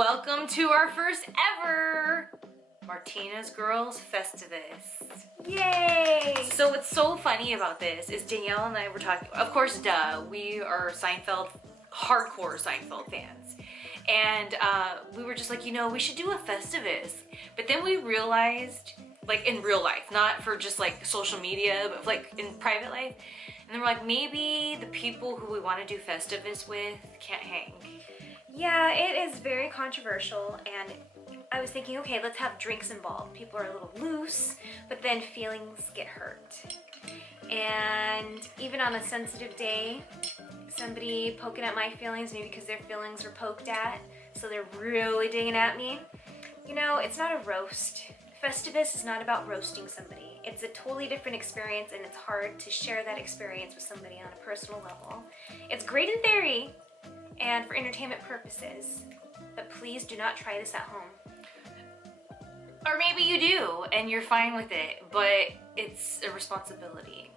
Welcome to our first ever Martinez Girlz Festivus. Yay! So what's so funny about this is Danielle and I were talking, of course, duh, we are hardcore Seinfeld fans. And we were just like, you know, we should do a Festivus. But then we realized, like in real life, not for just like social media, but like in private life. And then we're like, maybe the people who we want to do Festivus with can't hang. Yeah, it is very controversial, and I was thinking, okay, let's have drinks involved. People are a little loose, but then feelings get hurt. And even on a sensitive day, somebody poking at my feelings, maybe because their feelings were poked at, so they're really digging at me. You know, it's not a roast. Festivus is not about roasting somebody. It's a totally different experience, and it's hard to share that experience with somebody on a personal level. It's great in theory and for entertainment purposes, but please do not try this at home. Or maybe you do and you're fine with it, but it's a responsibility.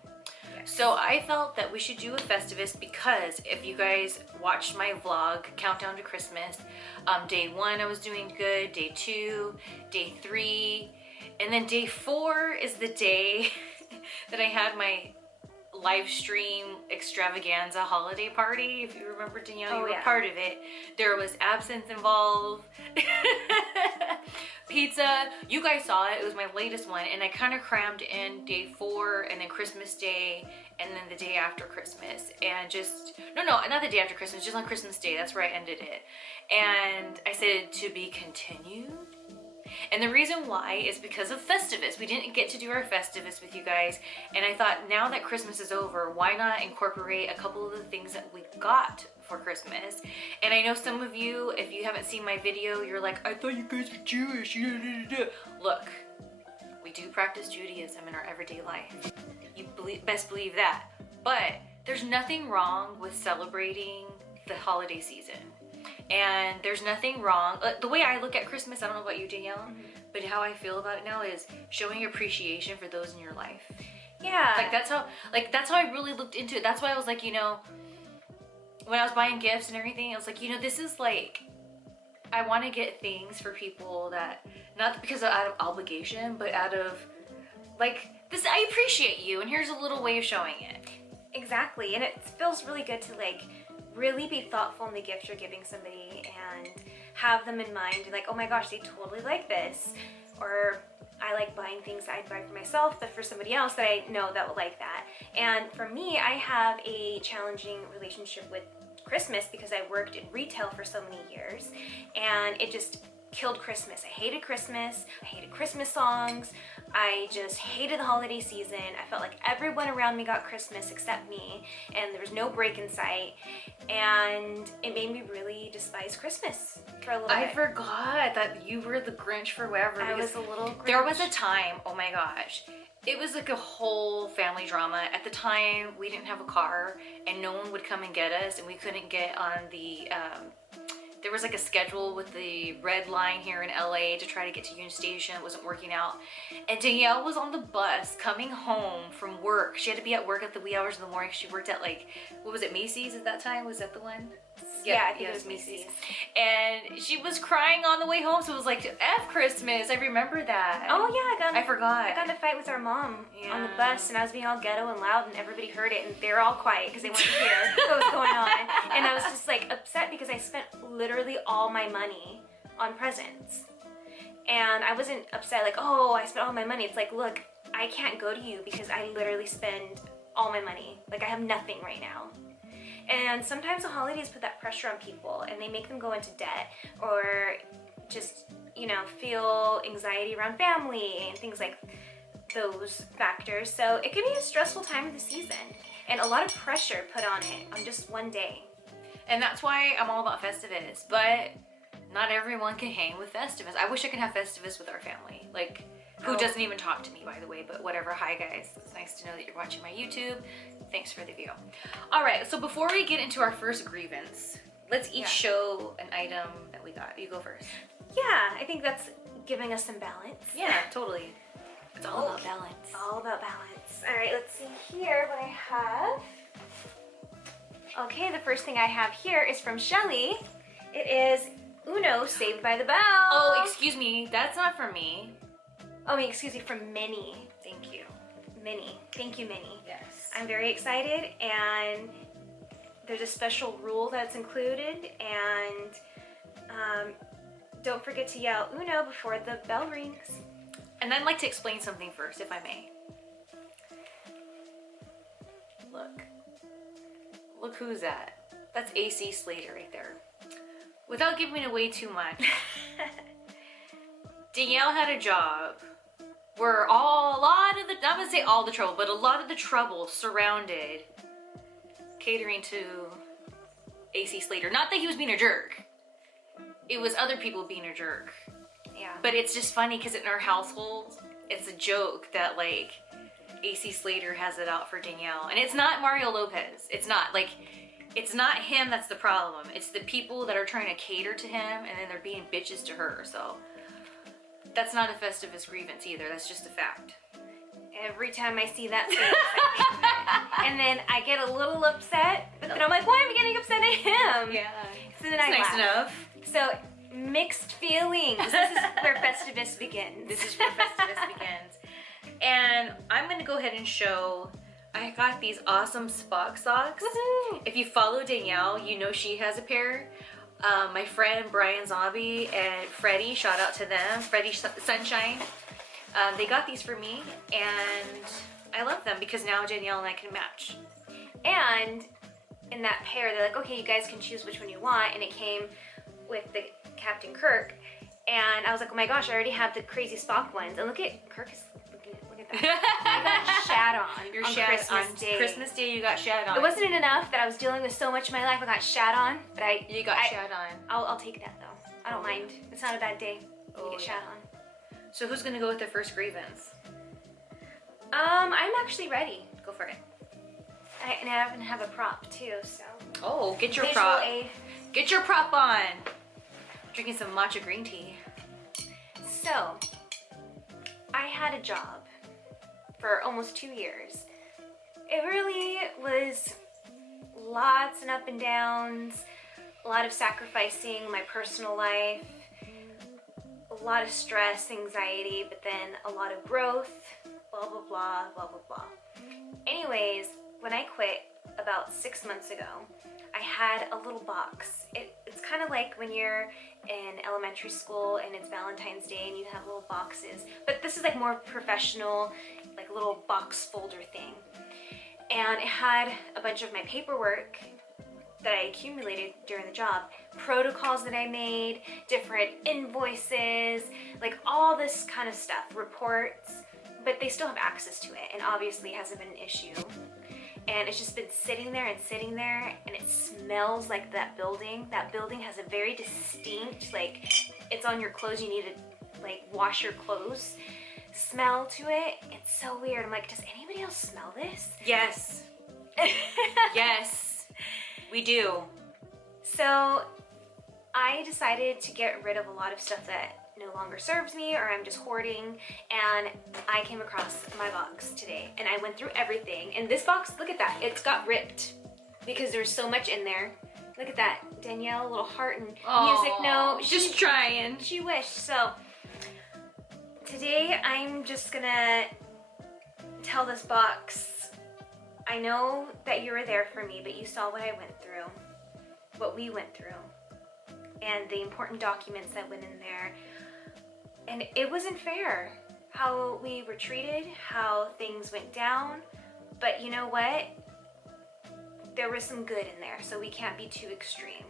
Yes. So I felt that we should do a Festivus because if you guys watched my vlog, Countdown to Christmas, day 1 I was doing good, day 2, day 3, and then day 4 is the day that I had my live stream extravaganza holiday party. If you remember, Danielle, you were part of it. There was absinthe involved, pizza. You guys saw it. It was my latest one, and I kind of crammed in day 4 and then Christmas Day and then the day after Christmas, and just no, not the day after Christmas, just on Christmas Day. That's where I ended it. And I said to be continued. And the reason why is because of Festivus. We didn't get to do our Festivus with you guys, and I thought now that Christmas is over, why not incorporate a couple of the things that we got for Christmas? And I know some of you, if you haven't seen my video, you're like, I thought you guys were Jewish. Look, we do practice Judaism in our everyday life. You best believe that. But there's nothing wrong with celebrating the holiday season. And there's nothing wrong. The way I look at Christmas, I don't know about you, Danielle, but how I feel about it now is showing appreciation for those in your life. Yeah. That's how I really looked into it. That's why I was like, you know, when I was buying gifts and everything, I was like, you know, this is like, I want to get things for people that, not because out of obligation, but out of like, this, I appreciate you, and here's a little way of showing it. Exactly. And it feels really good to like really be thoughtful in the gift you're giving somebody and have them in mind, like, oh my gosh, they totally like this, or I like buying things I'd buy for myself but for somebody else that I know that will like that. And for me, I have a challenging relationship with Christmas because I worked in retail for so many years, and it just killed Christmas. I hated Christmas. I hated Christmas songs. I just hated the holiday season. I felt like everyone around me got Christmas except me, and there was no break in sight, and it made me really despise Christmas for a little bit. I forgot that you were the Grinch for whatever. I was a little Grinch. There was a time, oh my gosh, it was like a whole family drama. At the time, we didn't have a car, and no one would come and get us, and we couldn't get on the there was like a schedule with the red line here in LA to try to get to Union Station. It wasn't working out. And Danielle was on the bus coming home from work. She had to be at work at the wee hours of the morning. She worked at like, what was it, Macy's at that time? Was that the one? Yeah, I think it was Macy's. And she was crying on the way home, so it was like, F Christmas. I remember that. Oh yeah, I forgot. I got in a fight with our mom on the bus, and I was being all ghetto and loud, and everybody heard it, and they were all quiet because they wanted to hear what was going on. And I was just like upset because I spent literally all my money on presents. And I wasn't upset like, oh, I spent all my money. It's like, look, I can't go to you because I literally spend all my money. Like, I have nothing right now. And sometimes the holidays put that pressure on people, and they make them go into debt or just, you know, feel anxiety around family and things like those factors. So it can be a stressful time of the season and a lot of pressure put on it on just one day. And that's why I'm all about Festivus, but not everyone can hang with Festivus. I wish I could have Festivus with our family, like, who doesn't even talk to me, by the way, but whatever. Hi guys, it's nice to know that you're watching my YouTube. Thanks for the view. All right, so before we get into our first grievance, let's each show an item that we got. You go first. Yeah, I think that's giving us some balance. Yeah, totally. It's all about balance. All about balance. All right, let's see here what I have. Okay, the first thing I have here is from Shelly. It is Uno, Saved by the Bell. Oh, excuse me. That's not for me. Oh, excuse me, from Minnie. Thank you. Minnie. Thank you, Minnie. Yes. I'm very excited, and there's a special rule that's included, and don't forget to yell Uno before the bell rings. And I'd like to explain something first, if I may. Look who's that. That's AC Slater right there. Without giving away too much, Danielle had a job where a lot of the, not gonna say all the trouble, but a lot of the trouble surrounded catering to AC Slater. Not that he was being a jerk. It was other people being a jerk. Yeah. But it's just funny because in our household, it's a joke that like AC Slater has it out for Danielle. And it's not Mario Lopez. It's not. Like, it's not him that's the problem. It's the people that are trying to cater to him and then they're being bitches to her. So that's not a Festivus grievance either. That's just a fact. Every time I see that face, I think of it. And then I get a little upset, but then I'm like, why am I getting upset at him? Yeah. So then I That's laugh. nice enough. So, mixed feelings. This is where Festivus begins. This is where Festivus begins. And I'm gonna go ahead and show, I got these awesome Spock socks. Woohoo! If you follow Danielle, you know she has a pair. My friend Brian Zombie and Freddie, shout out to them, Freddie Sunshine. They got these for me and I love them because now Danielle and I can match. And in that pair, they're like, okay, you guys can choose which one you want. And it came with the Captain Kirk. And I was like, oh my gosh, I already have the crazy Spock ones. And look at Kirk is, look at that. I got shat on. Your on shat Christmas on Day. Christmas Day you got shat on. It wasn't enough that I was dealing with so much in my life. I got shat on, but You got shat on. I'll take that though. I don't mind. It's not a bad day. You get shat on. So who's gonna go with their first grievance? I'm actually ready. Go for it. And I even have a prop too, so. Oh, get your Visual prop. aid. Get your prop on. Drinking some matcha green tea. So, I had a job for almost 2 years. It really was lots and up and downs, a lot of sacrificing my personal life, a lot of stress, anxiety, but then a lot of growth, blah, blah, blah, blah, blah, blah. Anyways, when I quit about 6 months ago, I had a little box. It's kind of like when you're in elementary school and it's Valentine's Day and you have little boxes, but this is like more professional, like a little box folder thing. And it had a bunch of my paperwork that I accumulated during the job, protocols that I made, different invoices, like all this kind of stuff, reports, but they still have access to it, and obviously it hasn't been an issue. And it's just been sitting there, and it smells like that building. That building has a very distinct, like, it's on your clothes, you need to, like, wash your clothes smell to it. It's so weird. I'm like, does anybody else smell this? Yes. Yes, we do. So I decided to get rid of a lot of stuff that no longer serves me or I'm just hoarding, and I came across my box today and I went through everything, and this box, look at that, it's got ripped because there's so much in there. Look at that, Danielle, a little heart and music note. Just trying. She wished. So today I'm just gonna tell this box, I know that you were there for me, but you saw what I went through, what we went through, and the important documents that went in there. And it wasn't fair how we were treated, how things went down. But you know what? There was some good in there, so we can't be too extreme.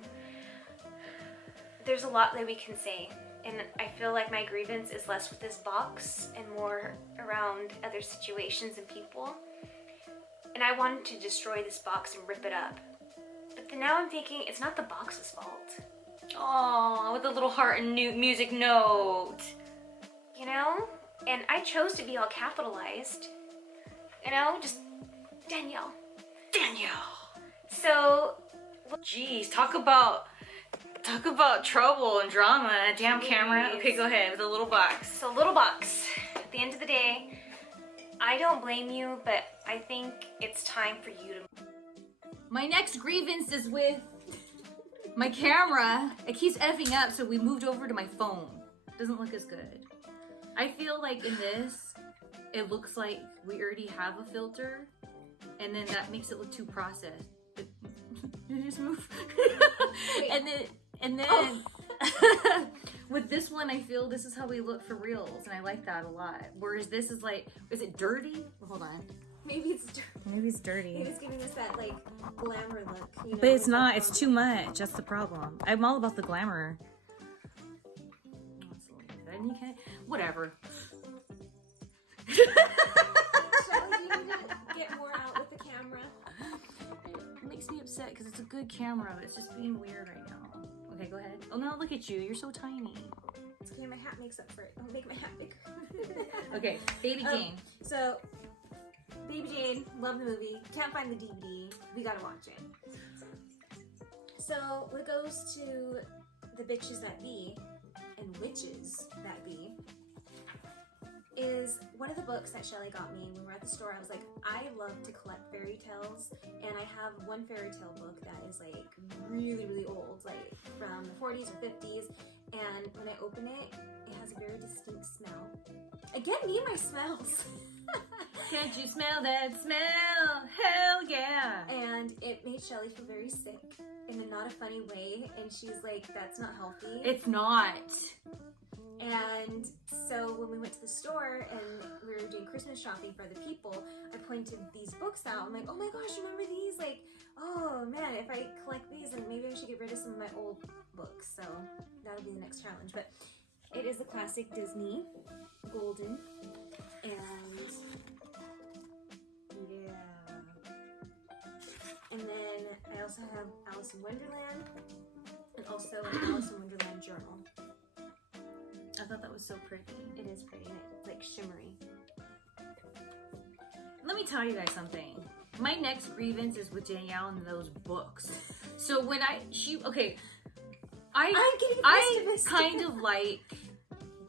There's a lot that we can say, and I feel like my grievance is less with this box and more around other situations and people. And I wanted to destroy this box and rip it up. But then now I'm thinking it's not the box's fault. Aw, with a little heart and music note. You know? And I chose to be all capitalized. You know, just Danielle. Danielle. So, Jeez, talk about trouble and drama. Damn camera. Okay, go ahead with the little box. so little box. At the end of the day, I don't blame you, but I think it's time for you to. My next grievance is with My camera, it keeps effing up, so we moved over to my phone. Doesn't look as good. I feel like in this, it looks like we already have a filter, and then that makes it look too processed. You just move. and then with this one, I feel this is how we look for reals, and I like that a lot. Whereas this is like, is it dirty? Hold on. Maybe it's dirty. Maybe it's dirty. Maybe it's giving us that like glamour look. You know? But it's not. It's too much. That's the problem. I'm all about the glamour. And you can't. Whatever. Shelly, do you need to get more out with the camera? It makes me upset because it's a good camera, but it's just being weird right now. Okay, go ahead. Oh no, look at you. You're so tiny. It's okay. My hat makes up for it. I'll make my hat bigger. Okay, Baby Jane. So. Baby Jane, love the movie. Can't find the DVD. We gotta watch it. So it goes to the bitches that be and witches that be. Is one of the books that Shelly got me when we were at the store. I was like, I love to collect fairy tales, and I have one fairy tale book that is like really, really old, like from the 40s or 50s. And when I open it, it has a very distinct smell. Again, me and my smells. Can't you smell that smell? Hell yeah! And it made Shelly feel very sick in a not a funny way, and she's like, that's not healthy. It's not. And so when we went to the store and we were doing Christmas shopping for other people, I pointed these books out. I'm like, oh my gosh, remember these? Like, oh man, if I collect these, then maybe I should get rid of some of my old books. So that'll be the next challenge. But it is a classic Disney, golden, and yeah. And then I also have Alice in Wonderland, and also an Alice in Wonderland journal. I thought that was so pretty. It is pretty, and it's like shimmery. Let me tell you guys something. My next grievance is with Danielle and those books. So when I kind of like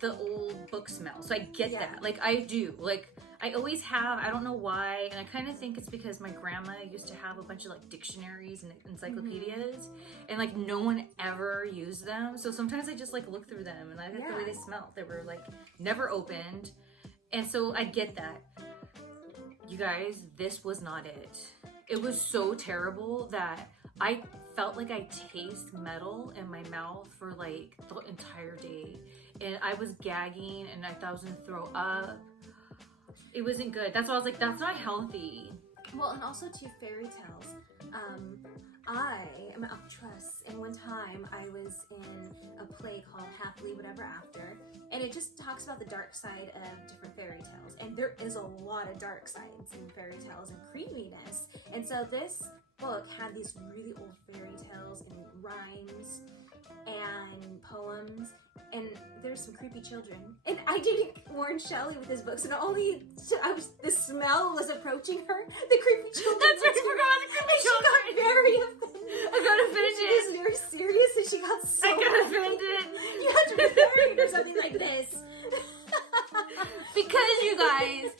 the old book smell. So I get that. Like I do. Like I always have. I don't know why. And I kind of think it's because my grandma used to have a bunch of like dictionaries and encyclopedias, and like no one ever used them. So sometimes I just like look through them and I like the way they smelled. They were like never opened. And so I get that. You guys, this was not it. It was so terrible that I felt like I taste metal in my mouth for like the entire day. And I was gagging and I thought I was gonna throw up. It wasn't good. That's why I was like, that's not healthy. Well, and also to fairy tales. I am an actress, and one time I was in a play called Happily Whatever After, and it just talks about the dark side of different fairy tales. And there is a lot of dark sides in fairy tales and creepiness. And so this book had these really old fairy tales and rhymes and poems, and there's some creepy children. And I didn't warn Shelly with this book, so not only the smell was approaching her, the creepy children. That's right, I forgot the creepy children. She got very offended. I gotta finish it. She was very serious, and she got so I got offended. You have to be married or something like this. Because you guys,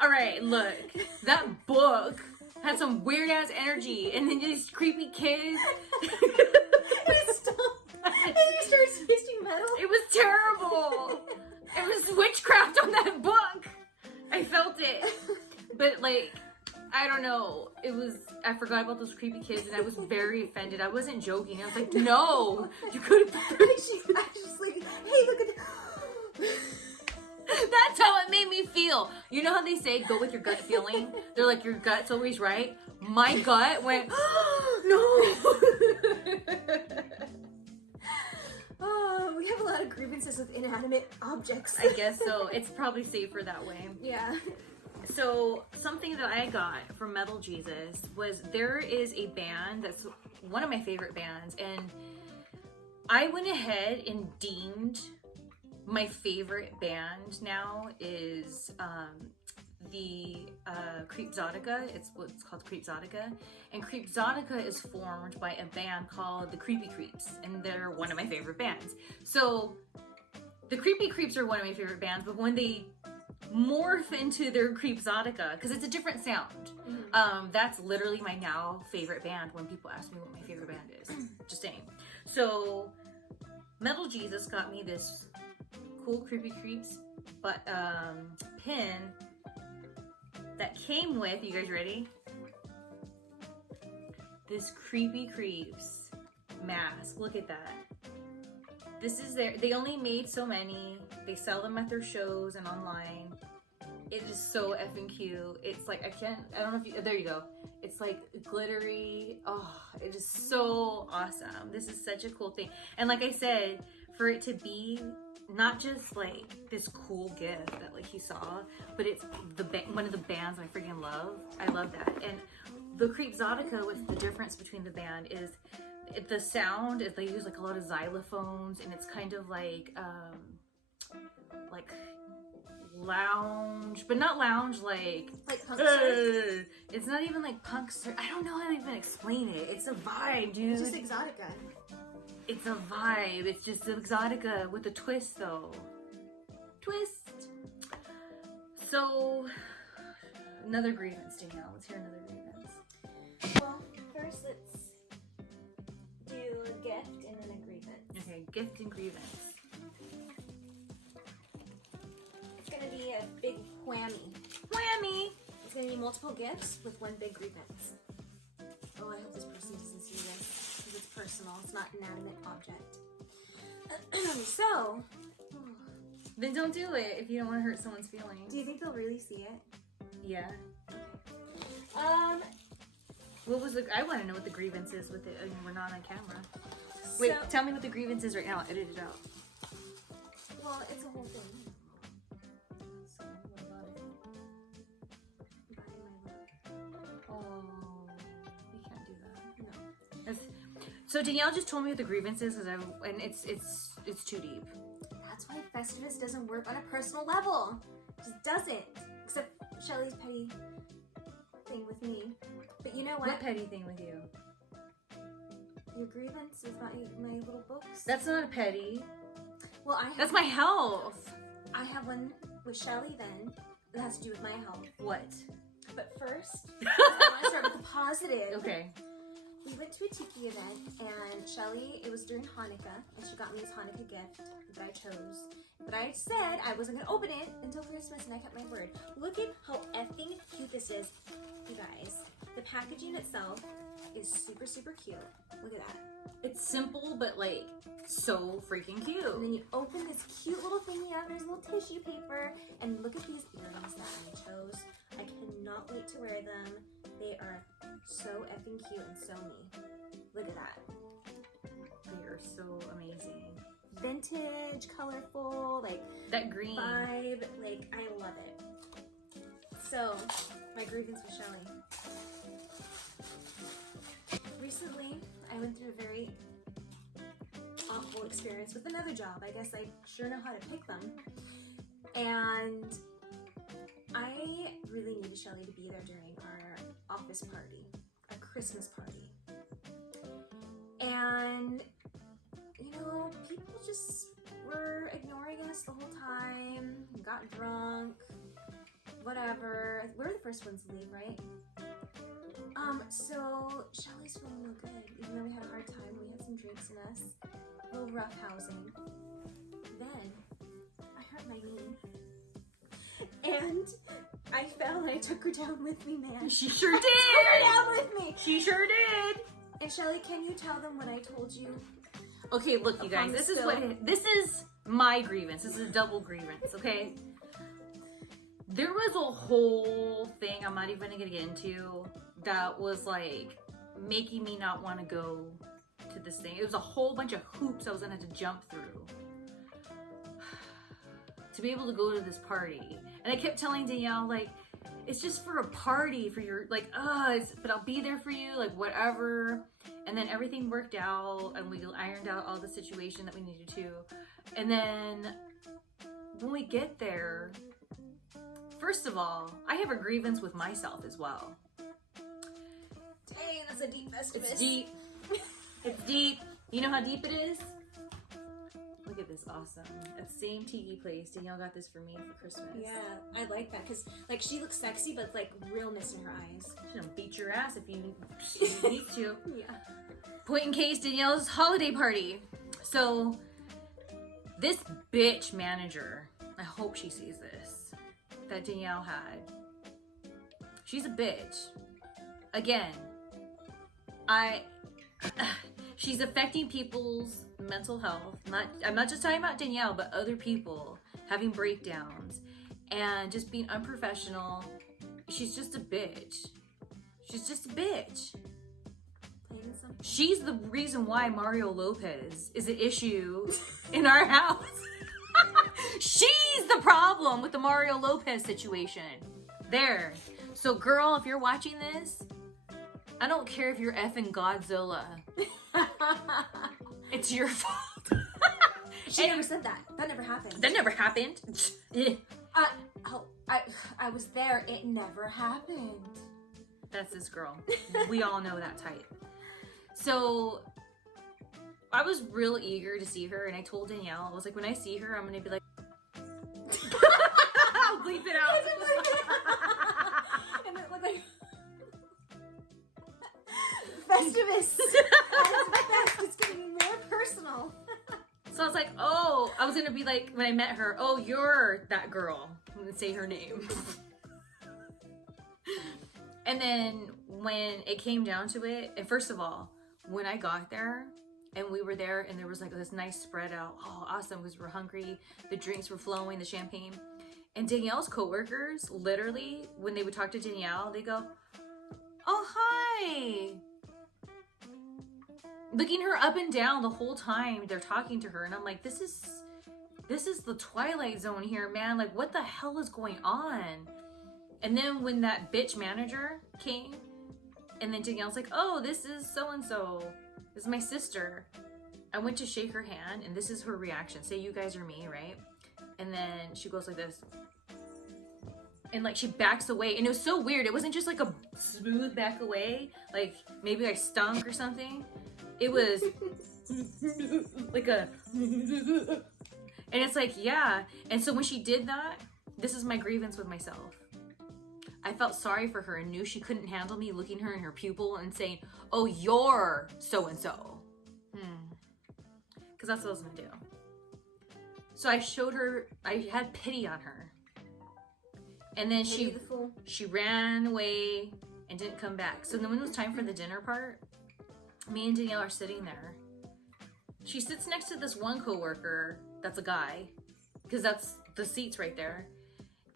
all right, look, that book had some weird ass energy, and then these creepy kids. And you started tasting metal. It was terrible. It was witchcraft on that book. I felt it. But like, I don't know. I forgot about those creepy kids and I was very offended. I wasn't joking. I was like, no, you could have. I was just like, hey, look at that. That's how it made me feel. You know how they say go with your gut feeling? They're like, your gut's always right. My gut went, no. Oh, we have a lot of grievances with inanimate objects. I guess so. It's probably safer that way. Yeah. So something that I got from Metal Jesus was there is a band that's one of my favorite bands, and I went ahead and deemed my favorite band now is the Creepzotica. It's what's called Creepzotica, and Creepzotica is formed by a band called the Creepy Creeps, and they're one of my favorite bands. So the Creepy Creeps are one of my favorite bands, but when they morph into their Creepzotica, because it's a different sound. That's literally my now favorite band when people ask me what my favorite band is. Just saying. So Metal Jesus got me this cool Creepy Creeps but pin that came with, you guys ready? This Creepy Creeps mask. Look at that. This is they only made so many. They sell them at their shows and online. It is so effing cute. It's like, I don't know if you, there you go. It's like glittery. Oh, it is so awesome. This is such a cool thing. And like I said, for it to be not just like this cool gift that like you saw, but it's one of the bands I freaking love. I love that. And the Creepzotica, what's the difference between the band is the sound is they use like a lot of xylophones, and it's kind of like lounge, but not lounge like punk surf. It's not even like punk surf. I don't know how to even explain it. It's a vibe, dude. It's just Exotica. It's a vibe. It's just Exotica with a twist, though. Twist. So, another grievance, Danielle. Let's hear another grievance. Well, first let's do a gift and then a grievance. Okay, gift and grievance. It's gonna be a big whammy. Whammy! It's gonna be multiple gifts with one big grievance. Oh, I hope this person doesn't see this, because it's personal. It's not an inanimate object. So... Then don't do it if you don't want to hurt someone's feelings. Do you think they'll really see it? Yeah. Okay. What was I want to know what the grievance is with it. I mean, we're not on camera. Wait, tell me what the grievance is right now. I'll edit it out. Well, it's a whole thing. So, what about it? Oh, we can't do that. No. So Danielle just told me what the grievance is, and it's too deep. That's why Festivus doesn't work on a personal level. It just doesn't. Except Shelly's petty thing with me. But you know what? What petty thing with you? Your grievance with my little books. That's not a petty. Well, that's my health. I have one with Shelly then. That has to do with my health. What? But first, I want to start with the positive. Okay. We went to a tiki event, and Shelly, it was during Hanukkah, and she got me this Hanukkah gift that I chose. But I said I wasn't going to open it until Christmas, and I kept my word. Look at how effing cute this is. You guys, the packaging itself is super, super cute. Look at that. It's simple, but like, so freaking cute. And then you open this cute little thingy out, there's a little tissue paper, and look at these earrings that I chose. I cannot wait to wear them. They are so effing cute and so me. Look at that. They are so amazing. Vintage, colorful, like that green vibe. Like, I love it. So, my grievance with Shelly. Recently, I went through a very awful experience with another job. I guess I sure know how to pick them. And I really needed Shelly to be there during our office party, our Christmas party. And, you know, people just were ignoring us the whole time, got drunk, whatever. We're the first ones to leave, right? So Shelly's feeling real good, even though we had a hard time. We had some drinks in us, a little rough housing. Then I hurt my knee. And I fell and I took her down with me, man. She sure did! I took her down with me! She sure did! And Shelly, can you tell them what I told you? Okay, look, you guys, this is my grievance. This is a double grievance, okay? There was a whole thing I'm not even gonna get into that was like making me not want to go to this thing. It was a whole bunch of hoops I was gonna have to jump through to be able to go to this party. And I kept telling Danielle, like, it's just for a party, for your, like, but I'll be there for you, like, whatever. And then everything worked out, and we ironed out all the situation that we needed to. And then when we get there, first of all, I have a grievance with myself as well. Dang, that's a deep Festivus. It's deep. It's deep. You know how deep it is? Look at at this awesome. That same tiki place. Danielle got this for me for Christmas. Yeah, I like that because like she looks sexy, but like realness in her eyes. She'll beat your ass if you need to. Yeah. Point in case, Danielle's holiday party. So this bitch manager, I hope she sees this, that Danielle had. She's a bitch. Again, she's affecting people's mental health. I'm not just talking about Danielle, but other people having breakdowns and just being unprofessional. She's just a bitch. She's just a bitch. She's the reason why Mario Lopez is an issue in our house. She's the problem with the Mario Lopez situation. There. So girl, if you're watching this, I don't care if you're effing Godzilla. It's your fault. She never said that. That never happened. That never happened. I was there. It never happened. That's this girl. We all know that type. So I was real eager to see her, and I told Danielle, I was like, when I see her, I'm gonna be like, I'll bleep it out. And it looked like Festivus. That's best. It's getting more personal. So I was like, oh, I was gonna be like, when I met her, oh, you're that girl. I'm gonna say her name. And then when it came down to it, and first of all, when I got there and we were there and there was like this nice spread out, oh, awesome, because we're hungry, the drinks were flowing, the champagne. And Danielle's coworkers, literally, when they would talk to Danielle, they go, oh, hi. Looking her up and down the whole time they're talking to her. And I'm like, this is the Twilight Zone here, man. Like, what the hell is going on? And then when that bitch manager came, and then Danielle's like, oh, this is so-and-so. This is my sister. I went to shake her hand, and this is her reaction. Say you guys are me, right? And then she goes like this. And like she backs away. And it was so weird. It wasn't just like a smooth back away. Like maybe I stunk or something. It was like a... And it's like, yeah. And so when she did that, this is my grievance with myself. I felt sorry for her and knew she couldn't handle me looking her in her pupil and saying, oh, you're so-and-so. Because that's what I was going to do. So I showed her, I had pity on her. And then she ran away and didn't come back. So then when it was time for the dinner part, me and Danielle are sitting there. She sits next to this one coworker that's a guy, because that's the seats right there.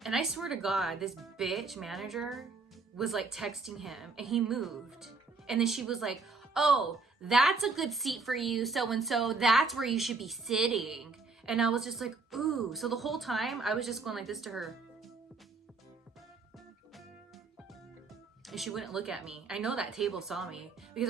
And I swear to God, this bitch manager was like texting him and he moved. And then she was like, oh, that's a good seat for you, so-and-so. That's where you should be sitting. And I was just like, ooh. So the whole time I was just going like this to her. And she wouldn't look at me. I know that table saw me because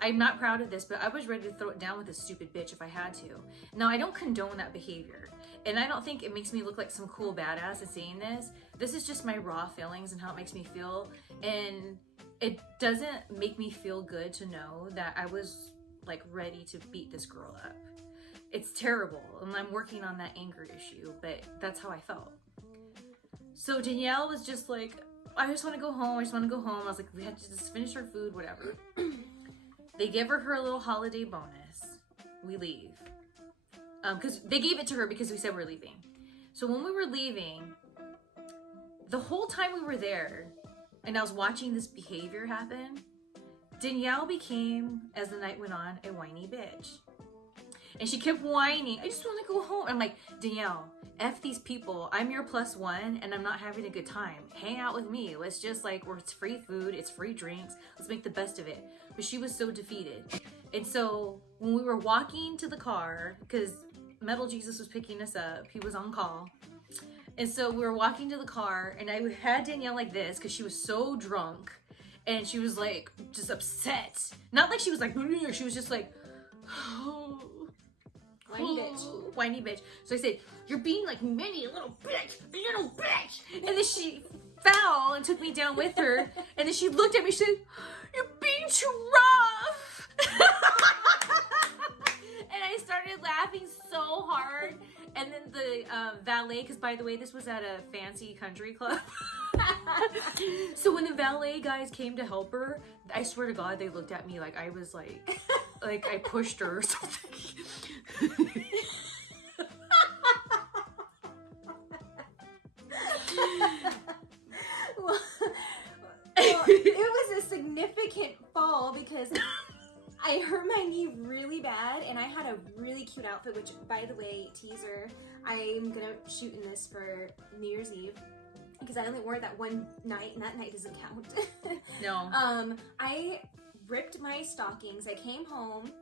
I'm not proud of this, but I was ready to throw it down with this stupid bitch if I had to. Now, I don't condone that behavior. And I don't think it makes me look like some cool badass in saying this. This is just my raw feelings and how it makes me feel. And it doesn't make me feel good to know that I was like ready to beat this girl up. It's terrible. And I'm working on that anger issue, but that's how I felt. So Danielle was just like, I just want to go home. I just want to go home. I was like, we had to just finish our food, whatever. They give her a little holiday bonus. We leave. Because they gave it to her because we said we're leaving. So when we were leaving, the whole time we were there, and I was watching this behavior happen, Danielle became, as the night went on, a whiny bitch. And she kept whining, I just want to go home. I'm like, Danielle, F these people. I'm your +1 and I'm not having a good time. Hang out with me. Let's just like, where it's free food, it's free drinks. Let's make the best of it. But she was so defeated. And so when we were walking to the car, because Metal Jesus was picking us up, he was on call. And so we were walking to the car and I had Danielle like this because she was so drunk. And she was like, just upset. Not like she was like, she was just like, whiny bitch. Whiny bitch. So I said, you're being like Minnie, little bitch. And then she fell and took me down with her. And then she looked at me, she said, you're being too rough. And I started laughing so hard. valet, because by the way, this was at a fancy country club. So when the valet guys came to help her, I swear to God, they looked at me like I was like I pushed her or something. Well, it was a significant fall because I hurt my knee really bad, and I had a really cute outfit, which, by the way, teaser, I'm gonna shoot in this for New Year's Eve because I only wore it that one night, and that night doesn't count. No. I ripped my stockings. I came home.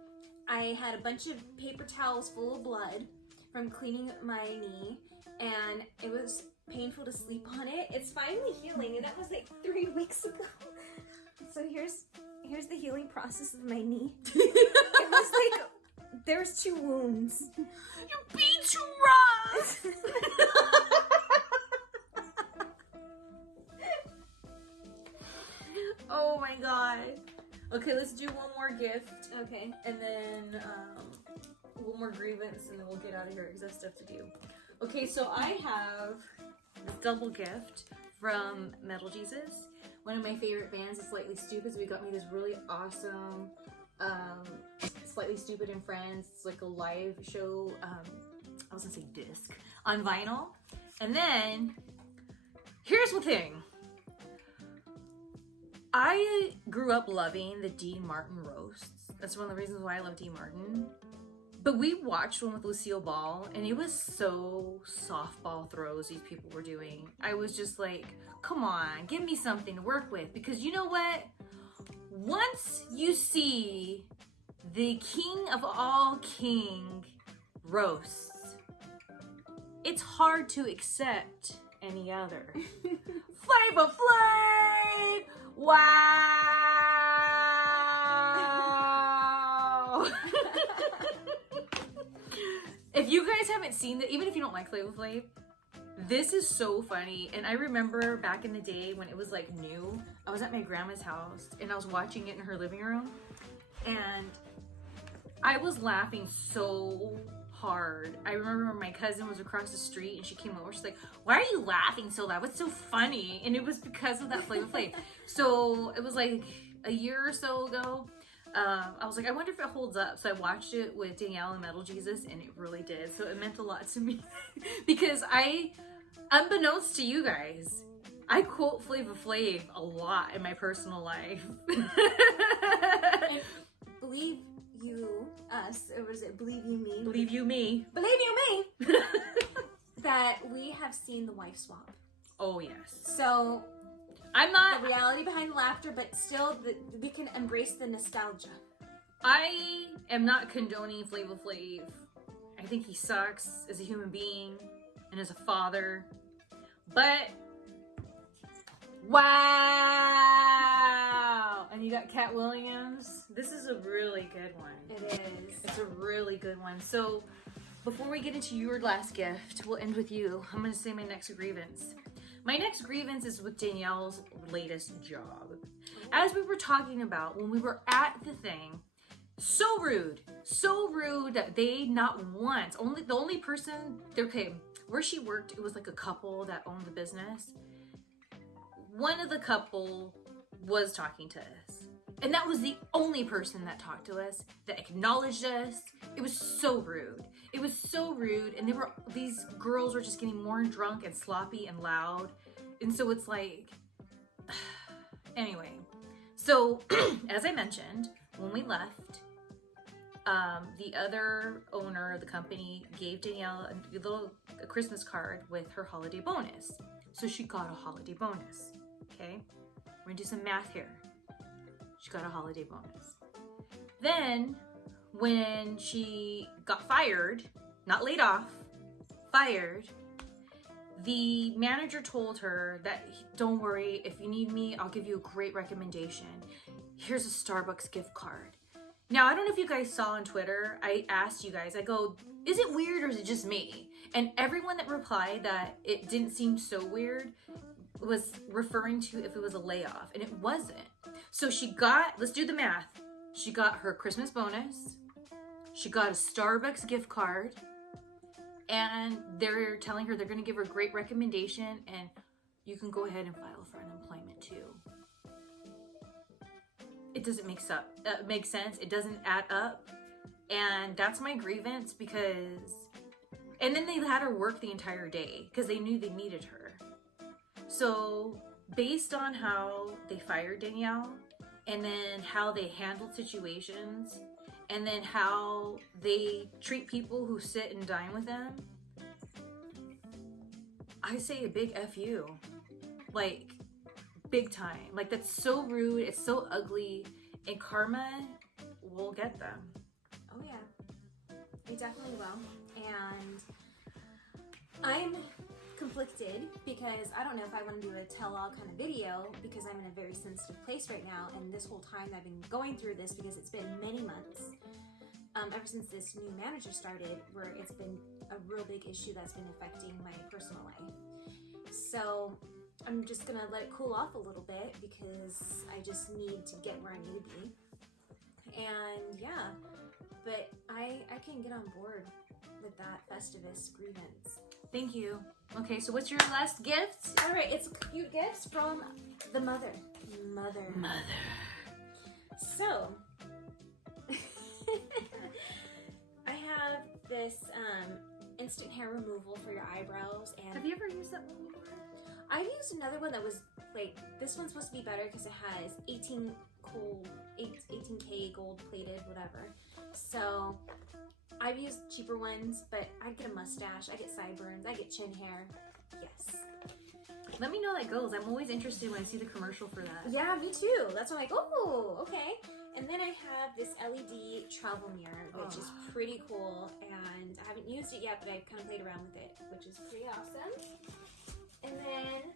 I had a bunch of paper towels full of blood from cleaning my knee, and it was painful to sleep on it. It's finally healing, and that was like 3 weeks ago. So here's the healing process of my knee. It was like there's 2 wounds. You're being too rough. Oh my God. Okay, let's do one more gift. Okay. And then one more grievance, and then we'll get out of here because I have stuff to do. Okay, so I have a double gift from Metal Jesus. One of my favorite bands is Slightly Stupid, so we got me this really awesome Slightly Stupid and Friends. It's like a live show, I was gonna say disc, on vinyl. And then, here's the thing. I grew up loving the Dean Martin roasts. That's one of the reasons why I love Dean Martin. But we watched one with Lucille Ball, and it was so softball throws these people were doing. I was just like, come on, give me something to work with. Because you know what? Once you see the king of all king roasts, it's hard to accept any other. Flavor Flav! Wow! If you guys haven't seen it, even if you don't like Flavor Flav, this is so funny. And I remember back in the day when it was like new, I was at my grandma's house and I was watching it in her living room, and I was laughing so hard. I remember my cousin was across the street and she came over. She's like, "Why are you laughing so loud? What's so funny?" And it was because of that Flavor Flav. So it was like a year or so ago. I was like, I wonder if it holds up. So I watched it with Danielle and Metal Jesus, and it really did. So it meant a lot to me because unbeknownst to you guys, I quote Flavor Flav a lot in my personal life. And believe you us, or was it believe you me? Believe you me. Believe you me. That we have seen the wife swap. Oh yes. So I'm not the reality behind the laughter, but still we can embrace the nostalgia. I am not condoning Flavor Flav. I think he sucks as a human being and as a father. But wow! And you got Cat Williams. This is a really good one. It is. It's a really good one. So before we get into your last gift, we'll end with you. I'm gonna say my next grievance. My next grievance is with Danielle's latest job. As we were talking about when we were at the thing, so rude that they not once, the only person, okay, where she worked, it was like a couple that owned the business. One of the couple was talking to us. And that was the only person that talked to us, that acknowledged us. It was so rude. It was so rude. And these girls were just getting more drunk and sloppy and loud. And so it's like, anyway. So as I mentioned, when we left, the other owner of the company gave Danielle a Christmas card with her holiday bonus. So she got a holiday bonus, okay? We're gonna do some math here. She got a holiday bonus. Then, when she got fired, not laid off, fired, the manager told her that, don't worry, if you need me, I'll give you a great recommendation. Here's a Starbucks gift card. Now, I don't know if you guys saw on Twitter, I asked you guys, I go, is it weird or is it just me? And everyone that replied that it didn't seem so weird was referring to if it was a layoff, and it wasn't. So she got, let's do the math. She got her Christmas bonus. She got a Starbucks gift card. and they're telling her they're going to give her a great recommendation, and you can go ahead and file for unemployment too. It doesn't make sense. It doesn't add up. And that's my grievance, because... And then they had her work the entire day because they knew they needed her. So based on how they fired Danielle, and then how they handled situations, and then how they treat people who sit and dine with them, I say a big F you. Like, big time. Like, that's so rude. It's so ugly. And karma will get them. Oh yeah, it definitely will. And I'm conflicted because I don't know if I want to do a tell-all kind of video, because I'm in a very sensitive place right now, and this whole time I've been going through this, because it's been many months ever since this new manager started, where it's been a real big issue that's been affecting my personal life. So I'm just gonna let it cool off a little bit, because I just need to get where I need to be. And yeah, but I can get on board with that Festivus grievance. Thank you. Okay, so what's your last gift? All right, it's cute gifts from the mother. So, I have this instant hair removal for your eyebrows. And have you ever used that one before? I've used another one that was like, this one's supposed to be better because it has 18K gold plated, whatever. So I've used cheaper ones, but I get a mustache, I get sideburns, I get chin hair. Yes. Let me know how that goes. I'm always interested when I see the commercial for that. Yeah, me too. That's why I'm like, oh, okay. And then I have this LED travel mirror, which is pretty cool. And I haven't used it yet, but I kind of played around with it, which is pretty awesome. And then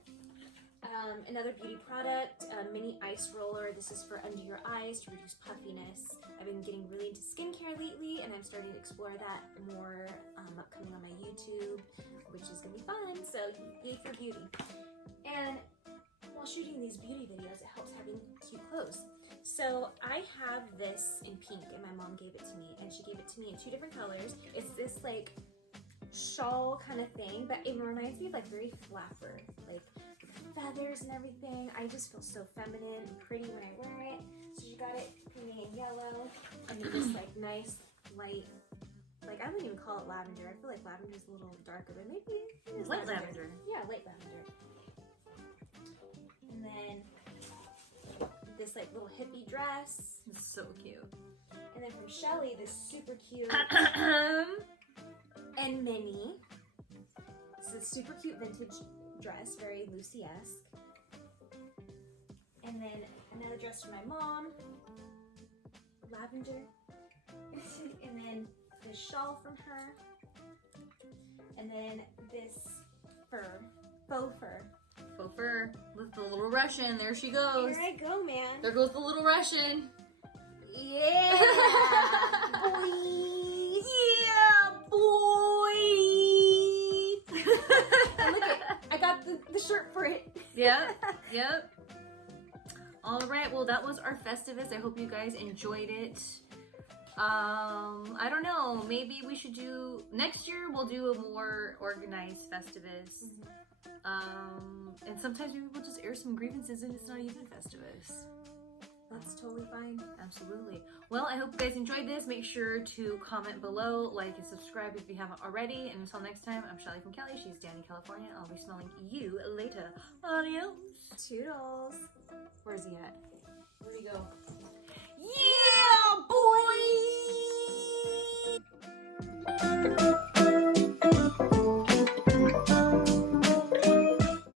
another beauty product, a mini ice roller. This is for under your eyes to reduce puffiness. I've been getting really into skincare lately, and I'm starting to explore that more upcoming on my YouTube, which is going to be fun. So yay for beauty. And while shooting these beauty videos, it helps having cute clothes. So I have this in pink, and my mom gave it to me, and she gave it to me in 2 different colors. It's this like shawl kind of thing, but it reminds me of like very flapper, like feathers and everything. I just feel so feminine and pretty when I wear it. So she got it for me in yellow, and then this like nice light, like I wouldn't even call it lavender. I feel like lavender's a little darker, but maybe it is light lavender. Yeah, light lavender. And then this like little hippie dress. It's so cute. And then from Shelly, this super cute and mini. This is a super cute vintage dress, very Lucy-esque. And then another dress from my mom, lavender. And then this shawl from her. And then this faux fur. Faux fur with the little Russian. There she goes. Here I go, man. There goes the little Russian. Yeah, boy. Yeah, boy. And look I got the shirt for it. Yep. All right, well, that was our Festivus. I hope you guys enjoyed it. I don't know, maybe we should do, next year we'll do a more organized Festivus. And sometimes maybe we'll just air some grievances and it's not even Festivus. That's totally fine. Absolutely. Well, I hope you guys enjoyed this. Make sure to comment below, like, and subscribe if you haven't already. And until next time, I'm Shelly from Cali. She's Danny, California. I'll be smelling you later. Adios. Toodles. Where's he at? Where'd he go?